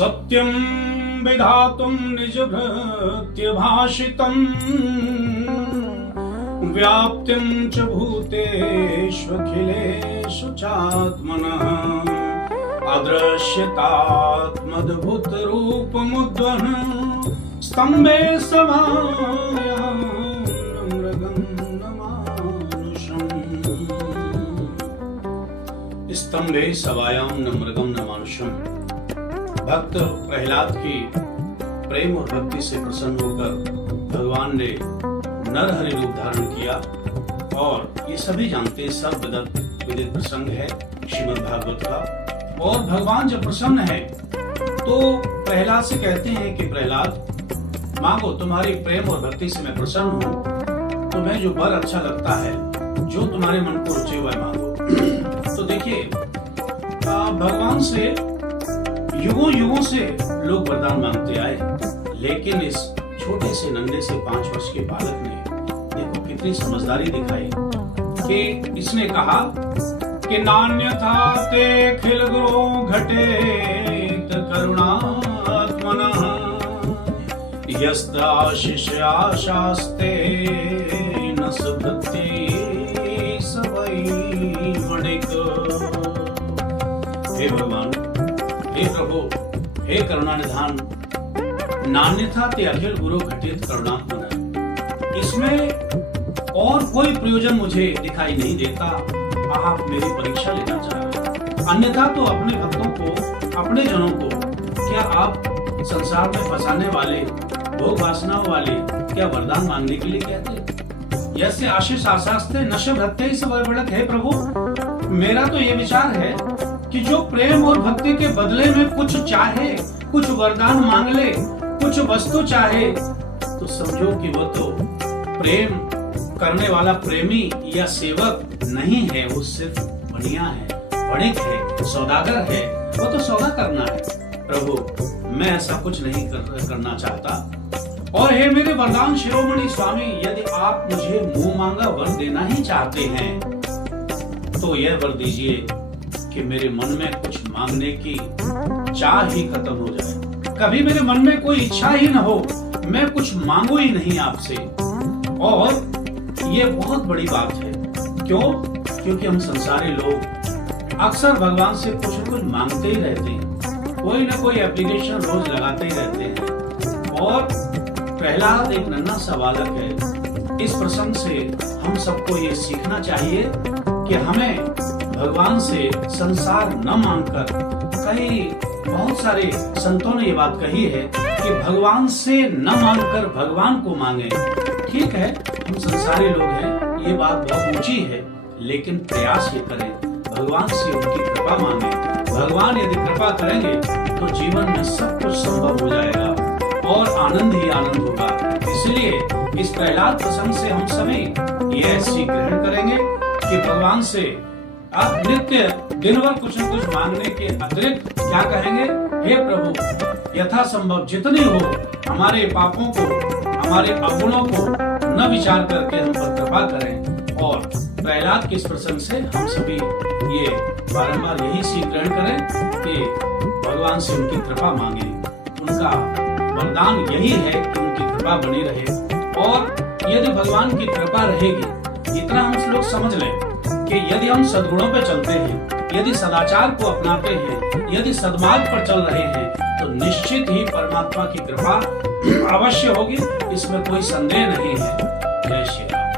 सत्यं विधातुं निजभृत्य भाषितम् व्याप्तिं च भूतेष्वखिलेषु चात्मनः अदृश्यतात्मद्भुतरूपमुद्वहन् स्तम्भे सभायां मृगं न मानुषम्। स्तम्भे सभायां न मृगं न मानुषम्। भक्त प्रहलाद की प्रेम और भक्ति से प्रसन्न होकर भगवान ने नरहरि रूप धारण किया और ये सभी जानते सब विदित प्रसंग है श्रीमद् भागवत का। और भगवान जब प्रसन्न है तो प्रहलाद से कहते हैं कि प्रहलाद मांगो, तुम्हारी प्रेम और भक्ति से मैं प्रसन्न हूँ, तुम्हें जो वर अच्छा लगता है, जो तुम्हारे मन को रुचे हुआ मांगो। तो देखिए भगवान से युगों युगों से लोग वरदान मांगते आए, लेकिन इस छोटे से नन्हे से 5 वर्ष के बालक ने देखो कितनी समझदारी दिखाई कि इसने कहा कि नान्यथा ते खिल गुरो घटेत करुणात्मनः यस्ताशिष्याशास्ते न सुभृति सवै वणिक। हे भगवान, हे प्रभु, हे करुणानिधान, नान्यथा ते अखिल गुरु घटित करुणात्मनः, इसमें और कोई प्रयोजन मुझे दिखाई नहीं देता। आप मेरी परीक्षा लेना चाह रहे हैं, अन्यथा तो अपने भक्तों को, अपने जनों को क्या आप संसार में फंसाने वाले, भोग वासनाओं वाले क्या वरदान मांगने के लिए कहते? जैसे आशीष आशास्ते नशे भक्ते ही सब बढ़त। है प्रभु, मेरा तो ये विचार है कि जो प्रेम और भक्ति के बदले में कुछ चाहे, कुछ वरदान मांग ले, कुछ वस्तु चाहे, तो समझो कि वो तो प्रेम करने वाला प्रेमी या सेवक नहीं है, वो सिर्फ बनिया है, वणिक है, सौदागर है, वो तो सौदा करना है। प्रभु, मैं ऐसा कुछ नहीं करना चाहता। और हे मेरे वरदान शिरोमणि स्वामी, यदि आप मुझे मुंह मांगा वर देना ही चाहते हैं तो यह वर दीजिए कि मेरे मन में कुछ मांगने की चाह ही खत्म हो जाए, कभी मेरे मन में कोई इच्छा ही न हो, मैं कुछ मांगू ही नहीं आपसे। और ये बहुत बड़ी बात है। क्यों? क्योंकि हम संसारी लोग अक्सर भगवान से कुछ न कुछ मांगते ही रहते हैं, कोई ना कोई एप्लीकेशन रोज लगाते ही रहते हैं। और प्रहलाद एक नन्हा सा बालक है। इस प्रसंग से हम सबको ये सीखना चाहिए कि हमें भगवान से संसार न मांगकर, कई बहुत सारे संतों ने ये बात कही है कि भगवान से न मांगकर भगवान को मांगे। ठीक है, हम संसारी लोग हैं, ये बात बहुत ऊंची है, लेकिन प्रयास ये करें, भगवान से उनकी कृपा मांगे। भगवान यदि कृपा करेंगे तो जीवन में सब कुछ संभव हो जाएगा और आनंद ही आनंद होगा। इसलिए इस प्रहलाद प्रसंग से हम सभी ये सीख ग्रहण करेंगे कि भगवान से आप नित्य दिन भर कुछ न कुछ मांगने के अतिरिक्त क्या कहेंगे? हे प्रभु, यथा संभव जितनी हो हमारे पापों को, हमारे अवगुणों को न विचार करके हम पर कृपा करें। और प्रहलाद के इस प्रसंग से हम सभी ये बारंबार यही सीख ग्रहण करें कि भगवान से उनकी कृपा मांगे। उनका वरदान यही है कि उनकी कृपा बनी रहे। और यदि भगवान की कृपा रहेगी, इतना हम लोग समझ लें कि यदि हम सद्गुणों पे चलते हैं, यदि सदाचार को अपनाते हैं, यदि सद्मार्ग पर चल रहे हैं, तो निश्चित ही परमात्मा की कृपा अवश्य होगी, इसमें कोई संदेह नहीं है। जय श्री राम।